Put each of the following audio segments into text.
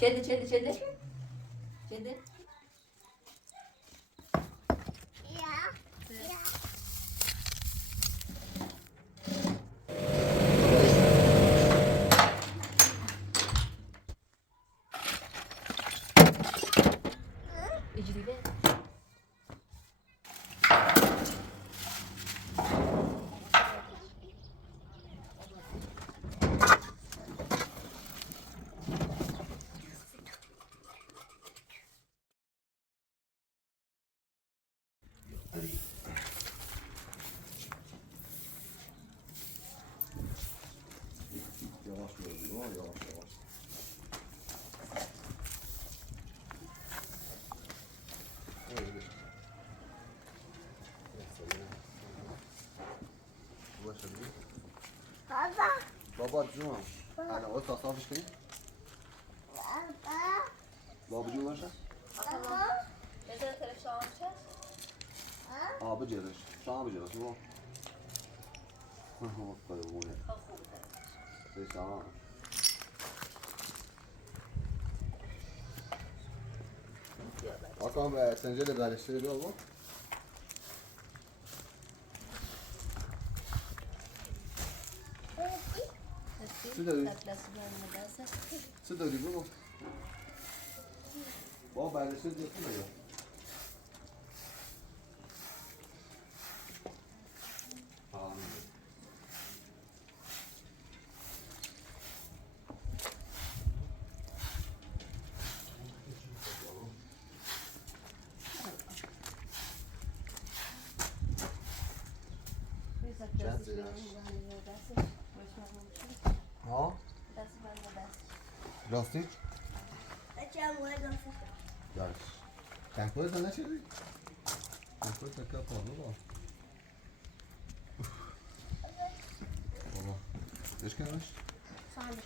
چده چده چده چده اجري بقى Yavaş yavaş yavaş. بابا جون انا قلت اصافش كده بابا جون باشه بذار طرف شام چش بجرش شام بجرش بابا خوبه بونه شام آقام به سنجل برشته بیا بابا چی داری؟ چی داری بابا؟ بابا برشته دیگه بیا ها؟ راستی؟ دارش کنکوی تا نشدی؟ کنکوی تا که پاهلو با بابا ايش كانش؟ صالح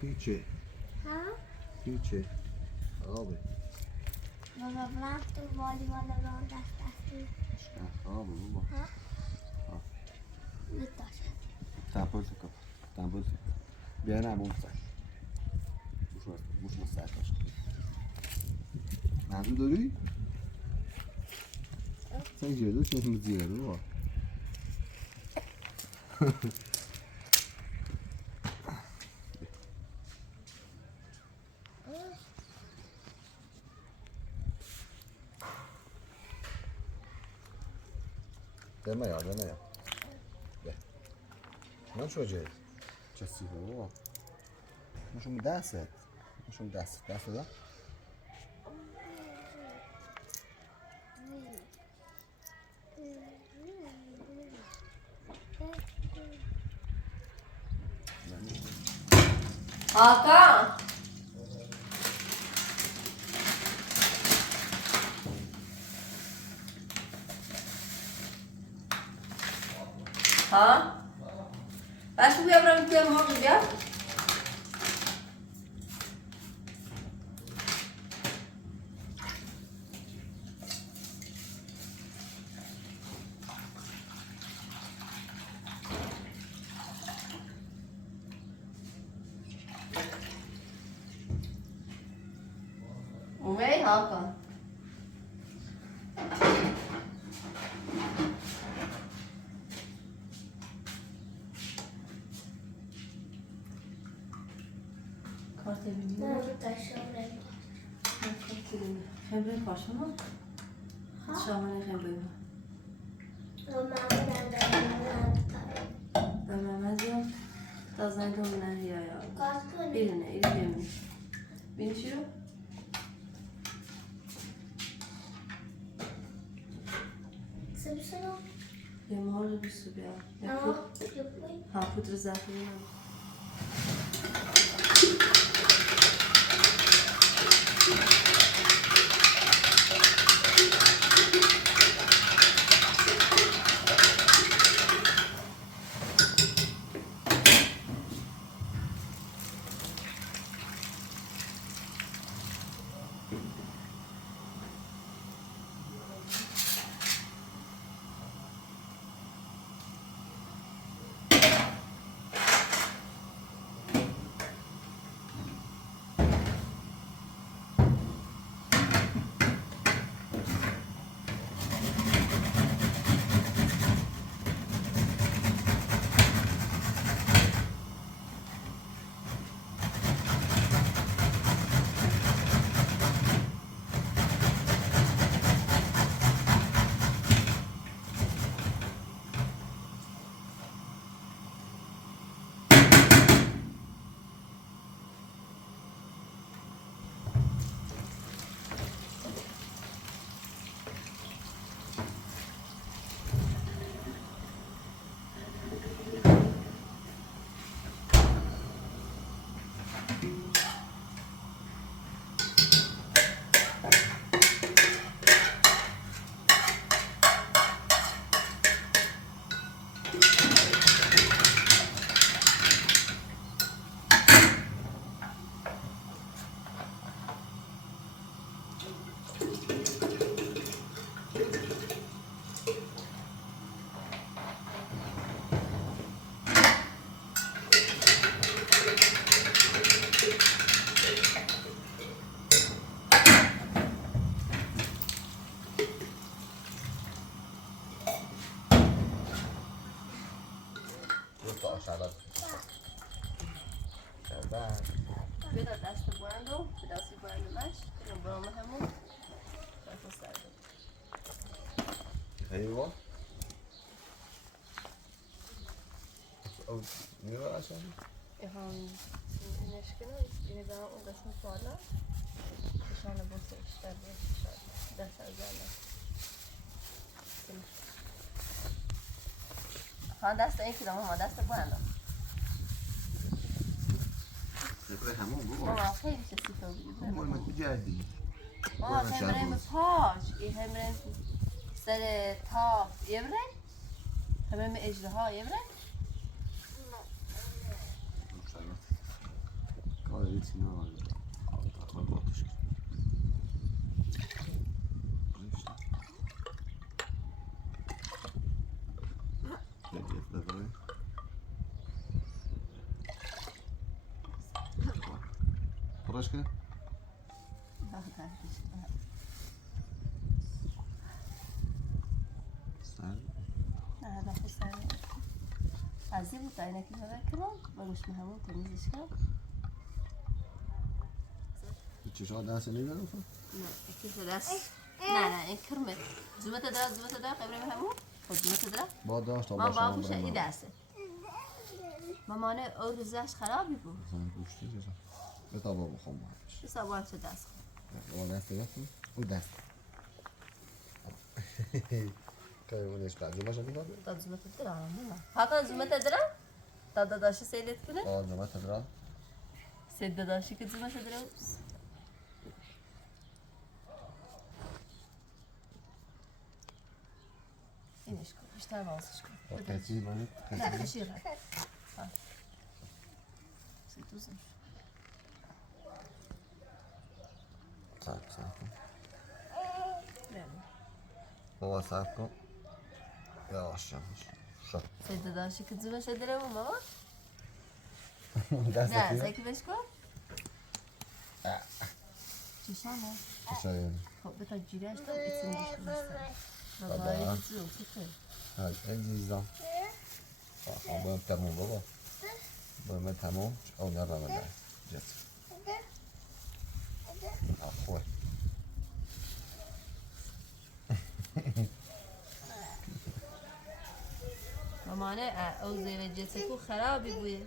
پیچه ها؟ پیچه آبه بابا رفت تو والیبال راه دست دستی آبه بابا ها؟ نتاشه تنبول تکا تنبول تکا بیا نه مونسا مش مستعد منظور داری؟ sen جلو چون زیره بابا deme ya deme ya به من çocuğu چسی بابا مشون دستت مشون دست دا Hakan. Ha? Ben şu yavrağını koyayım orada ya. اومدی Hakan. Kart evini نه mi? رو تشاره خیلی خوشم بود. شامل خیلی بود. و معمولا دارم به ممزه تا زنگ من هیا یا. گاز کنی بیرونه ایری بیرونه. بین چی رو؟ سبسنو یه مال بیستو بیا. نه یپوی ها پودر زعفرانی هم. حیوان او میره عشان هم نشکنه اینه به اون قسمت بالا نشانه بسش در بسش دست از ها دست این کدام ما دست بلند نبره همون بابا ماما خیلی کسی تو بگید مال من بجردی ماما همراه پاش این همراه سر تاپ یبره همه اجرها یبره کار هیچی نه آخر باتش لذت داره خودش که نه هذا خسر عزيز بود اینه که بکنم باش مهمون تمیزش کنم چشات دست نمیدن نه کسی دست نه این کرمه زومت داره قبل مهمون خود زومت داره با داشت تا من باشه با خوش این دسته مامانه او روزش خرابی بود مثلا گوشتی چیزا به تا بابا خون باش بسا باید چه دست او دست گرفتی او دست که اونش بعد زومش میاد تا زومت داره نه فقط زومت داره تا داداشی سیدت کنه زومت داره سید داداشی که زومت داره اینش کن بیشتر بازش کن کسی باید نه کشی رد سید دوزش صاحب کن بله بابا صاحب کن یواش شد سید داداشی که زومش داره ماما دست نه کیه؟ زکی بش کن چشانه چشایی خب بتا جیرش تا بسیمش کنستن بابا. بابایی زو کته های عزیزم بایم تموم بابا بایم تموم او نرمه در جت خواه مامانه او زیر جتکو خرابی بویه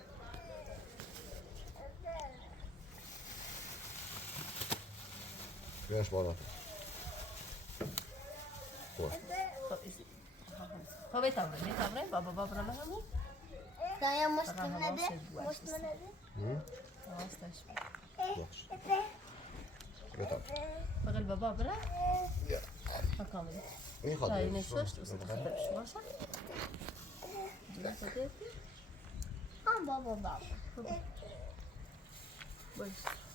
بیاش بالا خواه خب بیتامره بابا برامه همون دایا فقط مشکل هوا نده سید بوش مشکل نده راستش باش بیتام بقل بابا برا یا فکامل این خواد چای بیش نشوشت و سخبر شو باشه جلسه هم بابا باش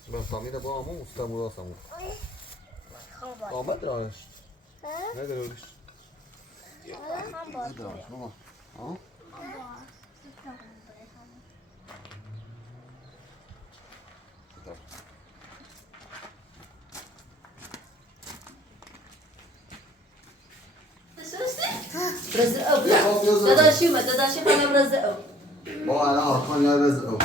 من فهمیده با همون استمون راستمون خوب آمد راش نداروش هم باز نداروش بابا ها رزقه داداشی اومد داداشی خانم رزقه با الان آخان یا رزق هر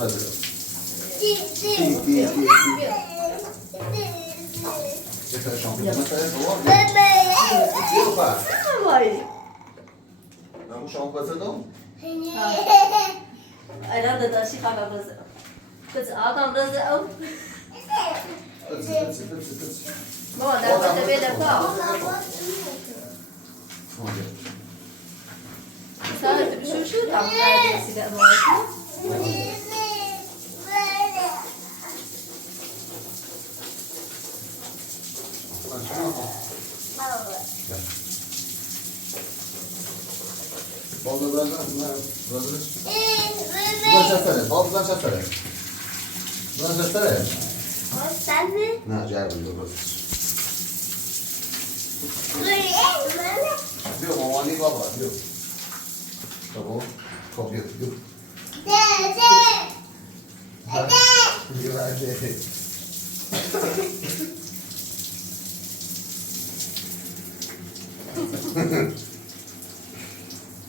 ازش میدونم الان داداشی خانم رزقه کس آقام رزقه ماما در وقت بیدم کام سالت بشوشو تام قاعد سيدا ماما Bazı çastare, bazı çastare. Bazı çastare. Sen mi? Ne cevabı yok. Yok, mamani baba, yok. Tamam, kopya, yok. Güvence.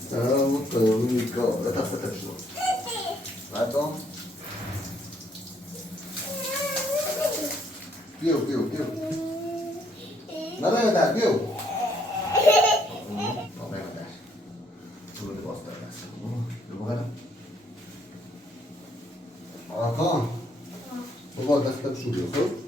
Tamam, koyalım, yıka. Öte fıtır şu. Pardon. بیو نداره در بیو آقای مادر برو لباس داره دست برو بگرم آقا بابا دستم شو بیو خب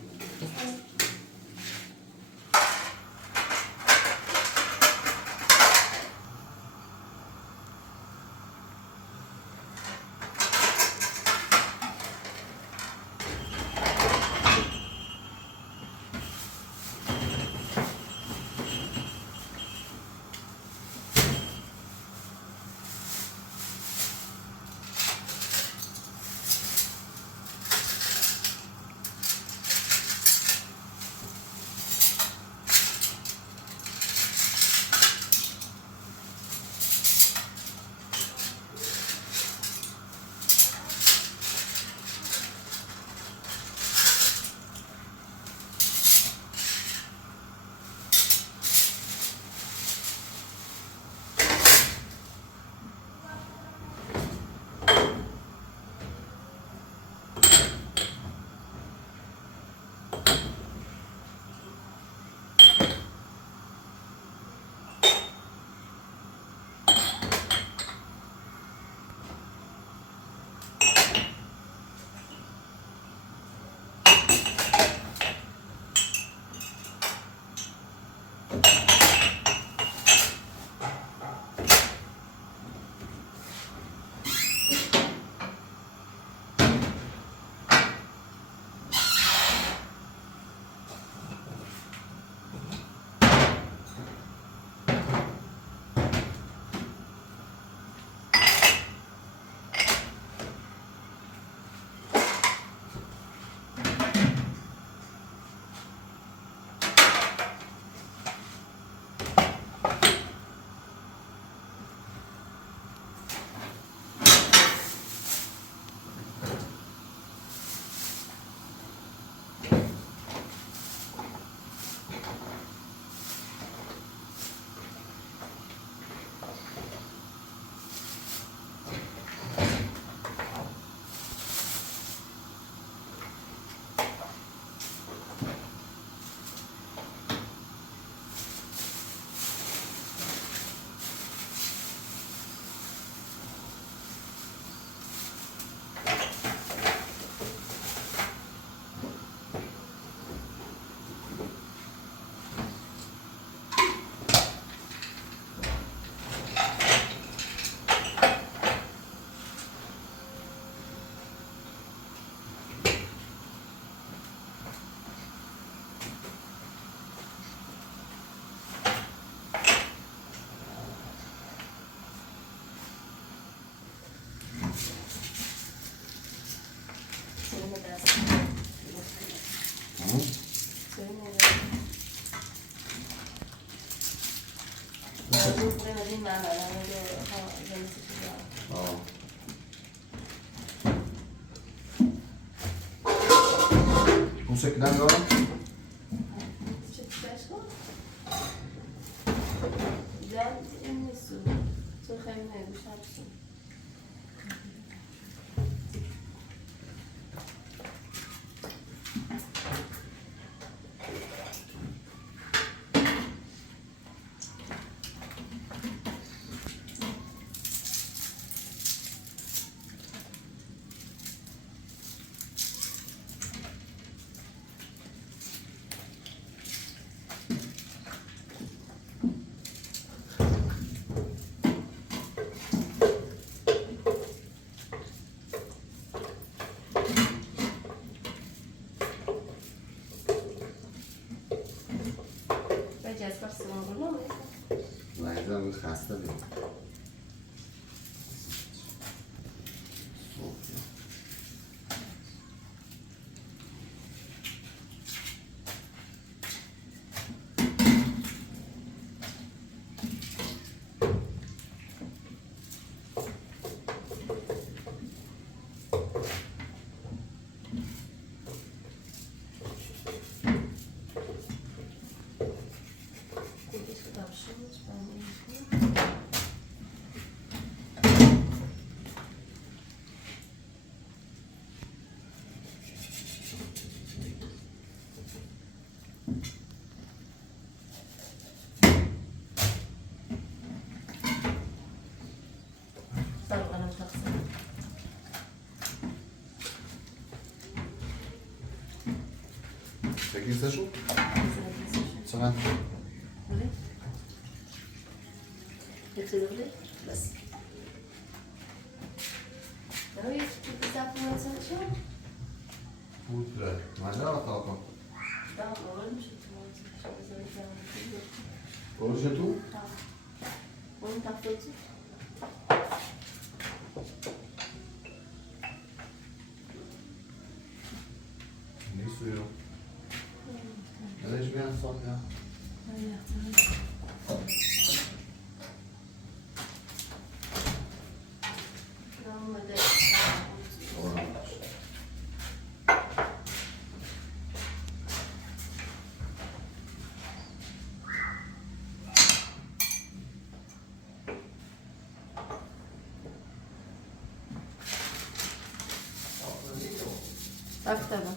Hoe zit je dan door? لحظه خسته بیم 8 شو؟ سمعت؟ بس ناوي تسافر مثلا شو؟ فوت لا ما جرى طاقة لا أول مش شو ورشته؟ وين تاخذتي؟ Nisso eu. Eles vêm só cá. أكتبه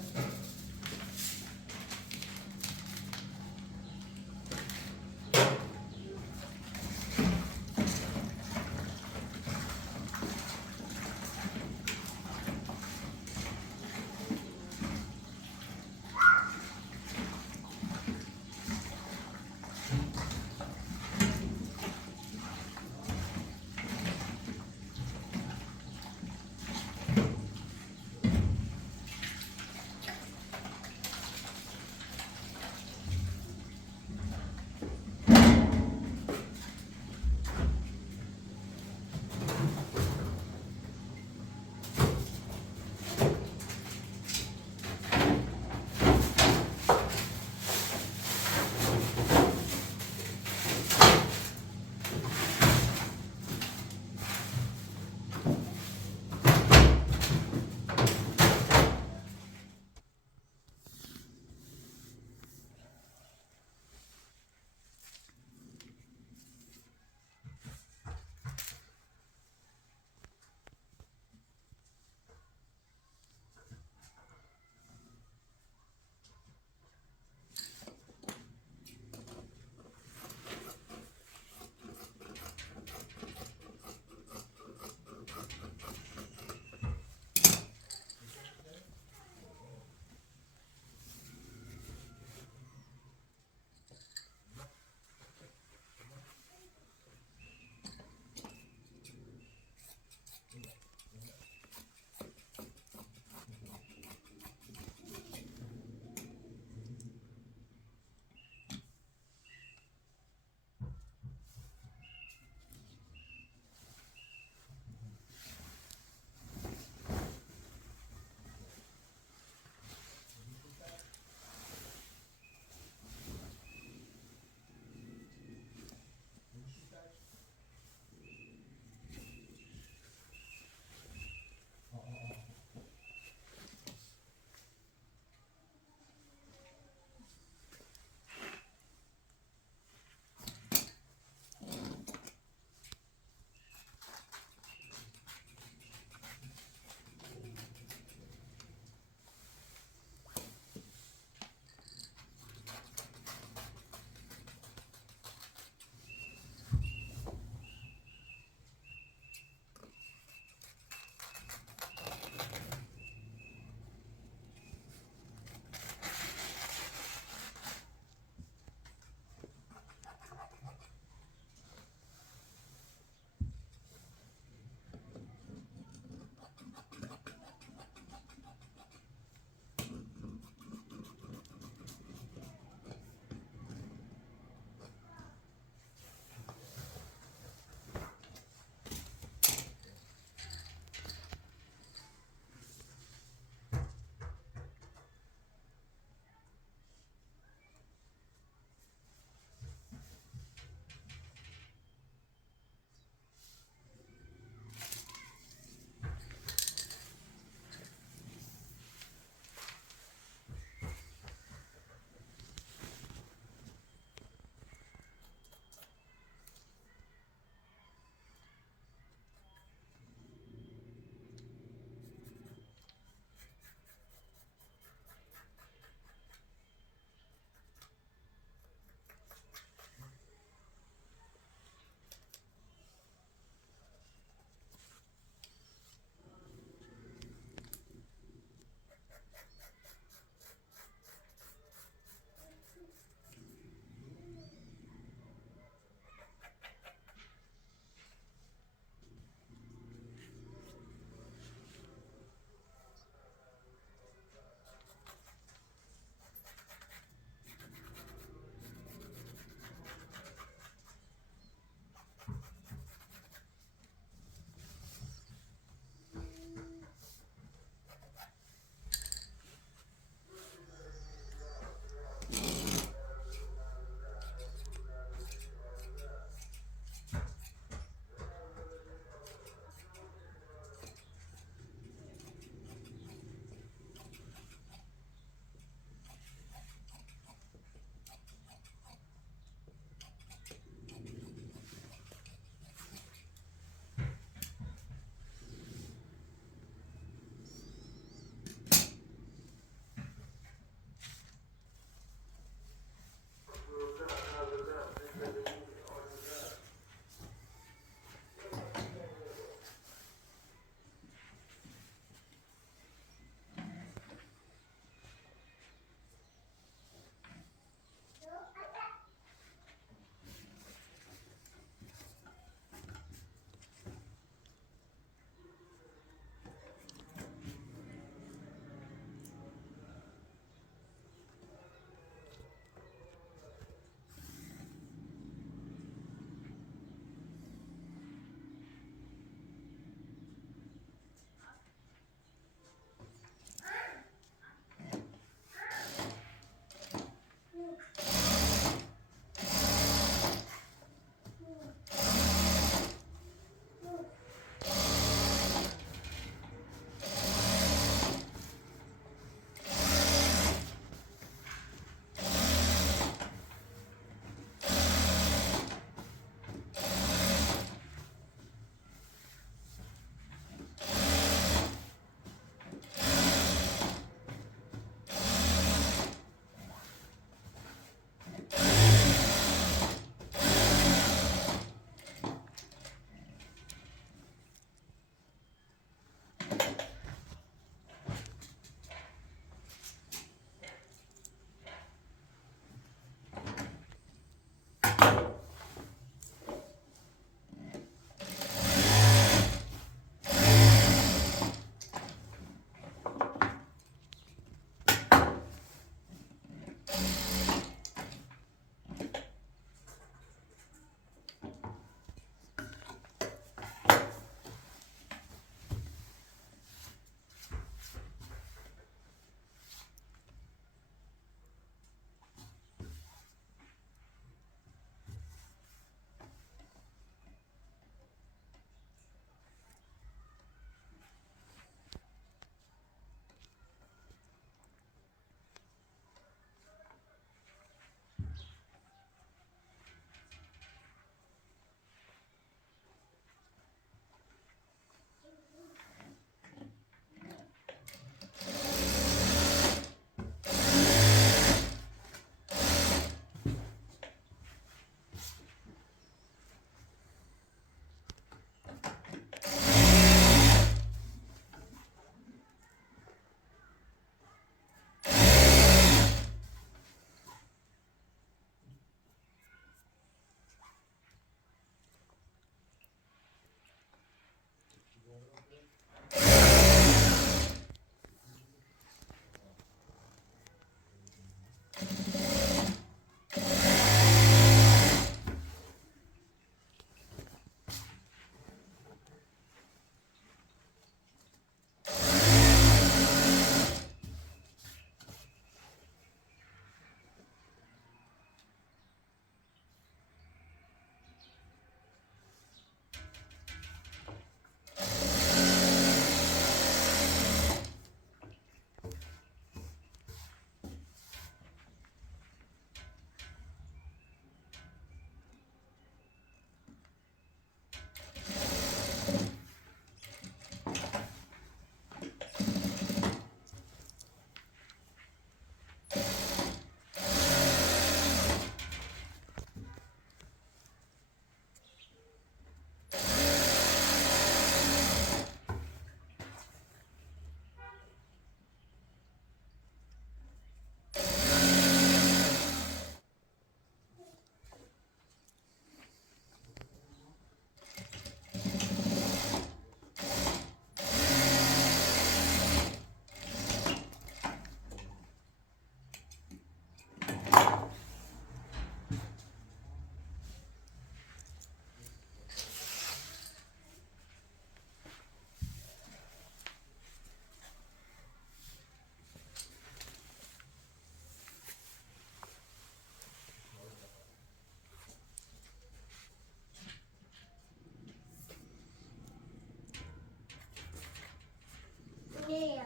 Nee.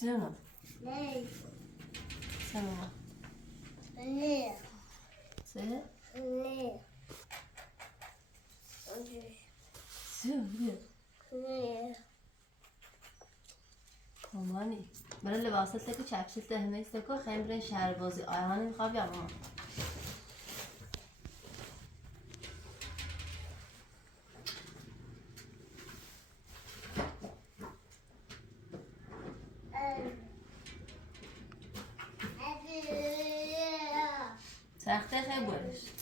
جونم Nee. سلام Nee. سه Nee. زود Nee. مامانی برای لباسات که چپشیت همه سکو خیلی برای شهر بازی آیهان میخواب یا ماما سخته خیلی برش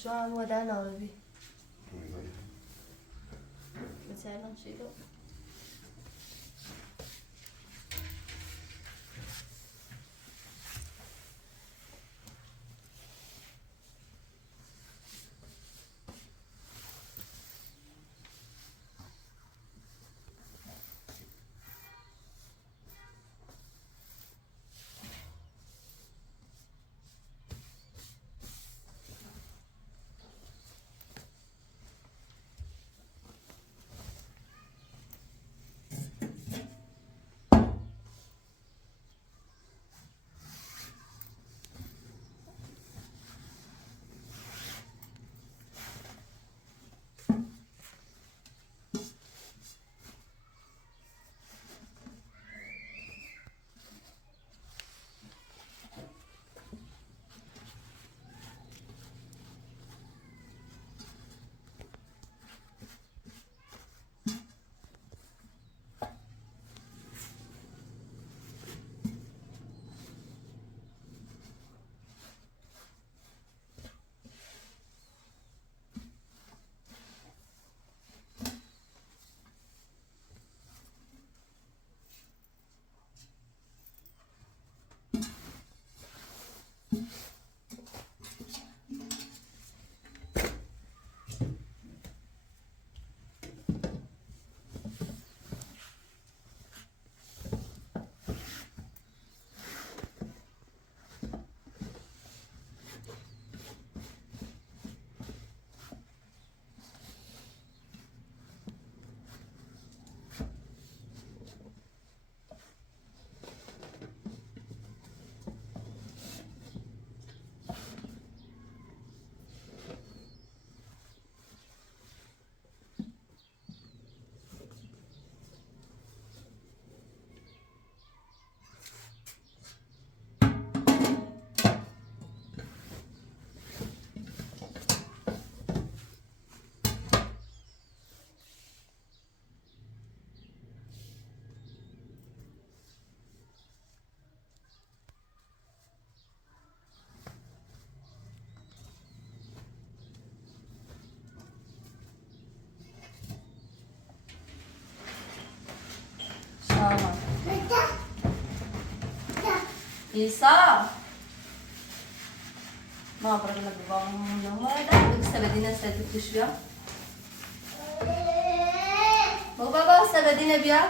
شو عم ودعنا عربي بتساعدنا نشيله شاما إيسا ما أبرد لك بابا ما هذا بس بدينا سالفة شوية بابا بس بدينا بيا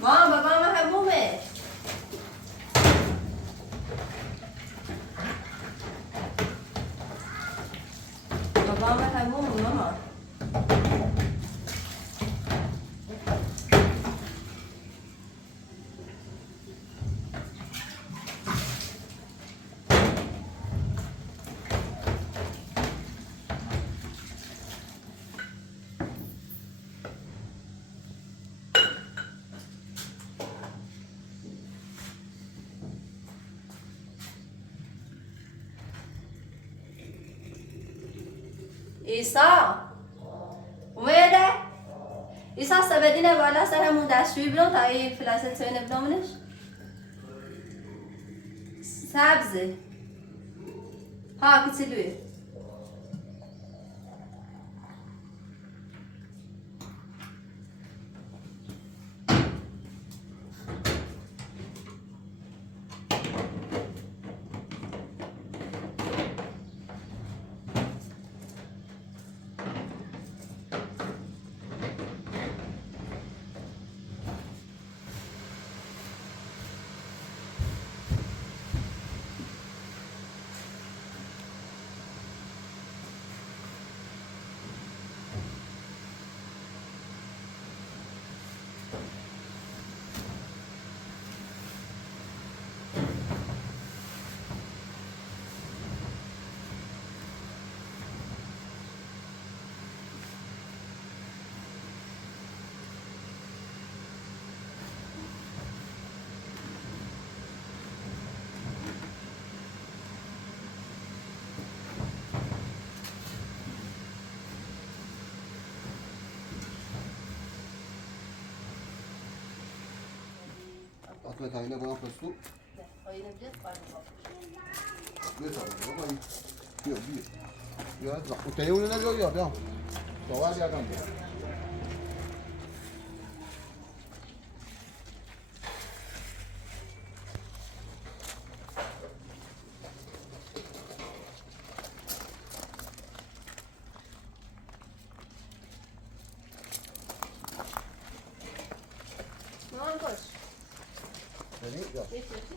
ما بابا ما همومه بابا ما همومه ماما إيسا وماذا؟ إيسا سبدينا بالا سنة مداشوي بلون تاي فلاسة سوينا بلون منش سابزة ها كتلوي Afiyet ayına bana festu. Oyunu bir farklı. Ne tabii baba. Yok bir. Ya o telefonu ne diyor ya? Doğal ya kan. Ne olmuş? Ne ya? Ne yapıyorsun?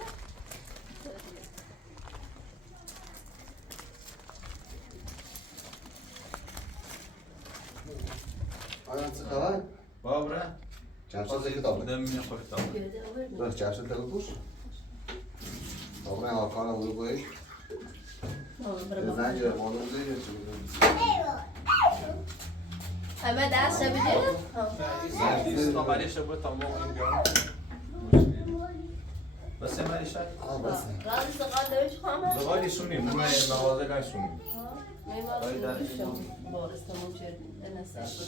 Ayağın sıkılan. Babra. Çarşı zeki tablet. Dem mi yapar tamam. Bırak çarşı telefon. Tamam ya kana bunu koy. Zaten ya onu değil. Ama daha sebebi Isso não vai deixar botar mão em gão. Você vai deixar? Ha bas. razı sıkıldığım şu ama. Não vai deixar nem, não é na hora da gasolina. Mimarı konuşuyorum. Doğru İstanbul çevirdim. Ben esas.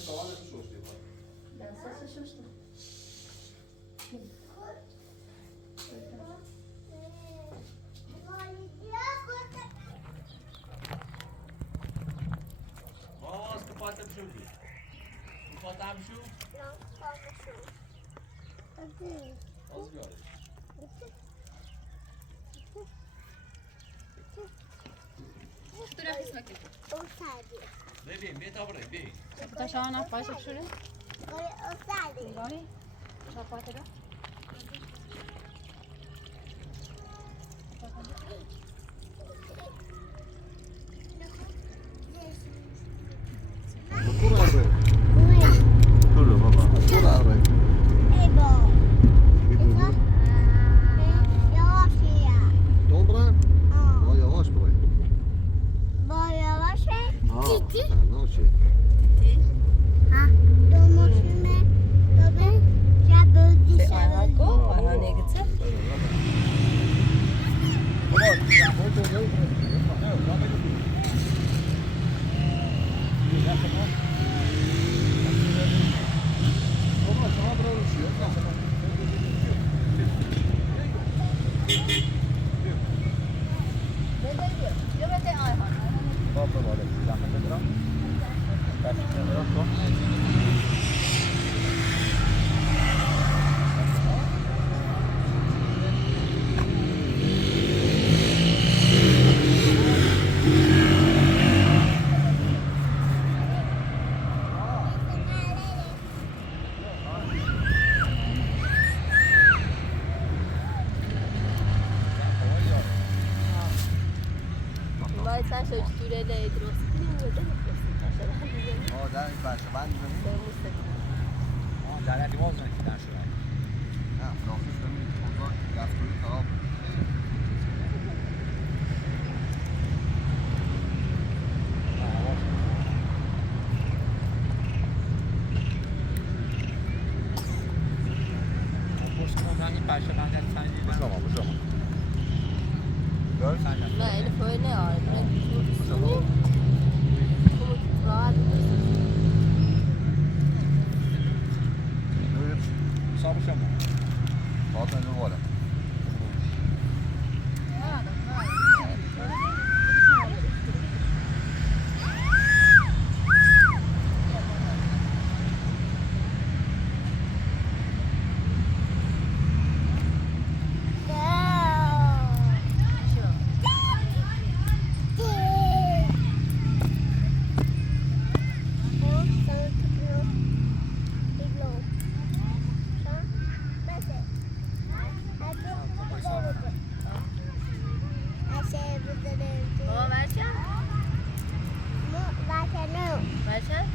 Ben esas şuştum. Nossa, tu pode ter bicho. Tu pode ter bicho? Não, como şu. Hadi. Olha as violas. O sadi. Vem, vem, tá por aí, vem. To siya na pasok siya rin. O sadi. Gani? Siya pa taga? Kur abi. Dur baba. Kur abi. Ebo. Yavaş ya. Dobra. No yavaş buraya. Bo yavaş ya. Titi. No şey. Ha. Domusunu. Dobe. Jabudi Ayhan şabudi. ko. Ayhan ne gitsin? Dobra sana buranın işi yok. Ne diyor? Diyor ki Ayhan. Baba, olha. Dá pra entrar? Dá pra entrar? Vay sen şöyle süreyle ediyorsun. Bilmiyorum değil mi? No dai faccio avanti. Dá de volta aqui, tá? Ha, no, sistemi gaz koyup tamam. Bu zaman. Gör sen de. Ne Elif öyle ya. Umut rahat. Böyle sabır ama. Zaten ne var? Baba versene. Versene.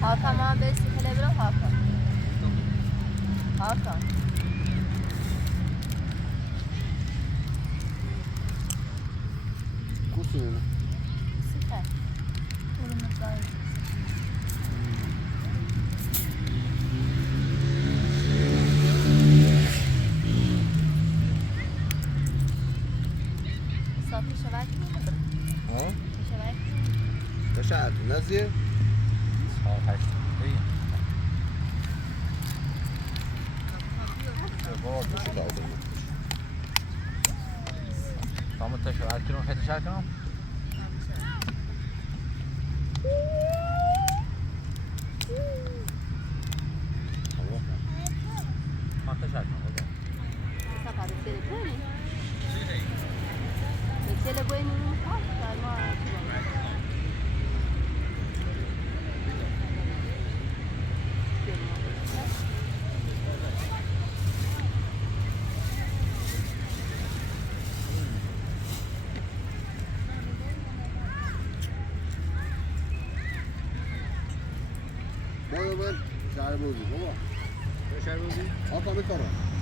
Hakan bana 5 TL bırak Hakan. Hakan. Kusuyor. Süper. نزیه؟ ساعت 8 باشه تا ایده تا منتشر کنم خیلی شهر کنم منتشر کنم Essa cara de telefone? De telefone não passa, mas... بابا من شهر بودی بابا شهر بودی؟ آقا میکارم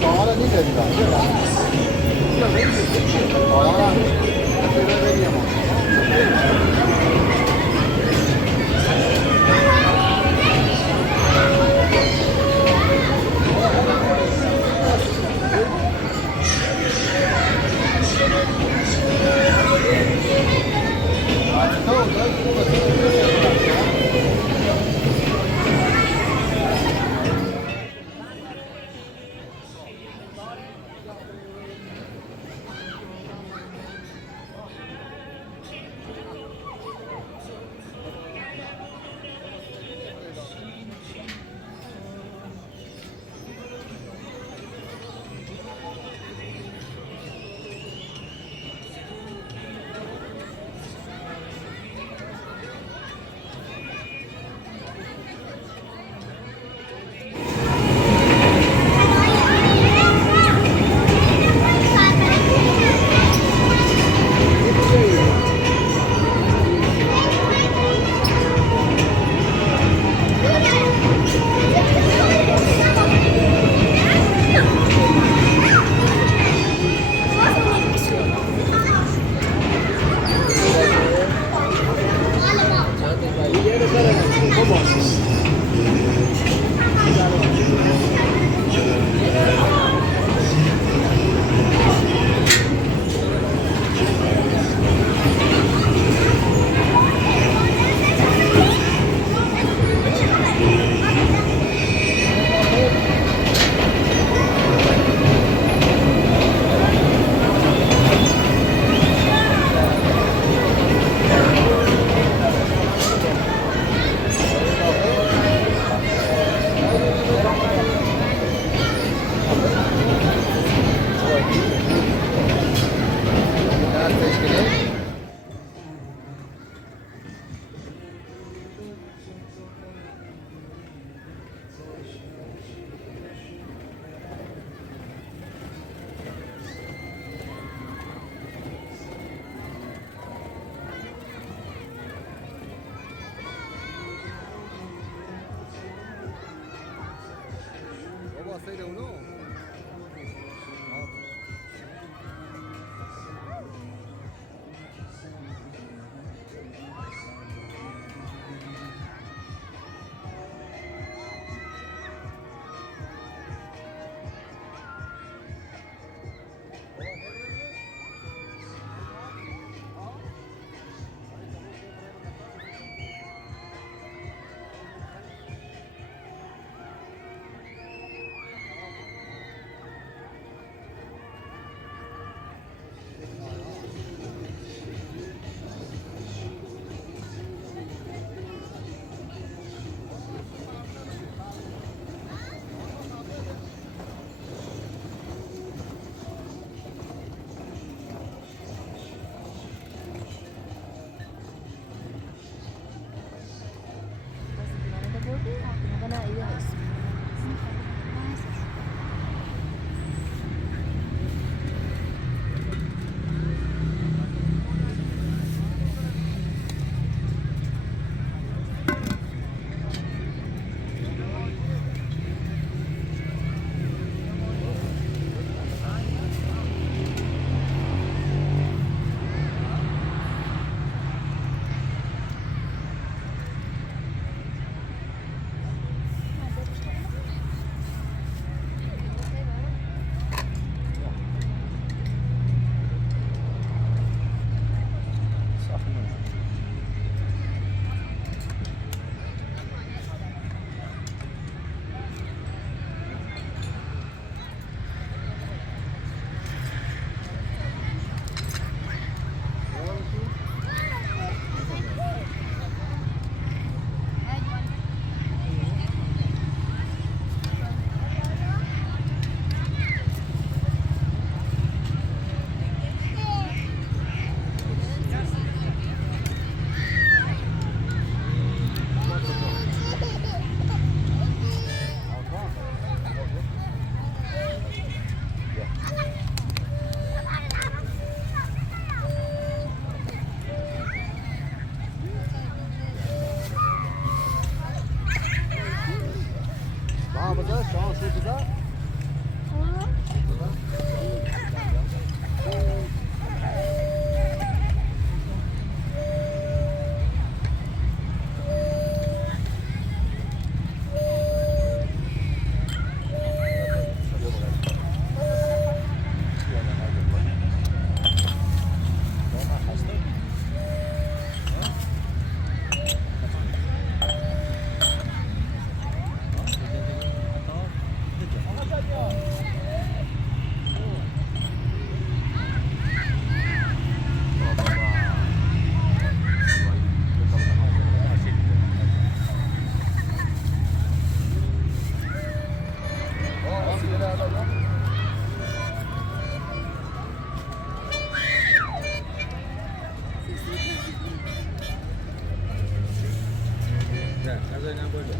شما رو میدادی Kazangan bodoh.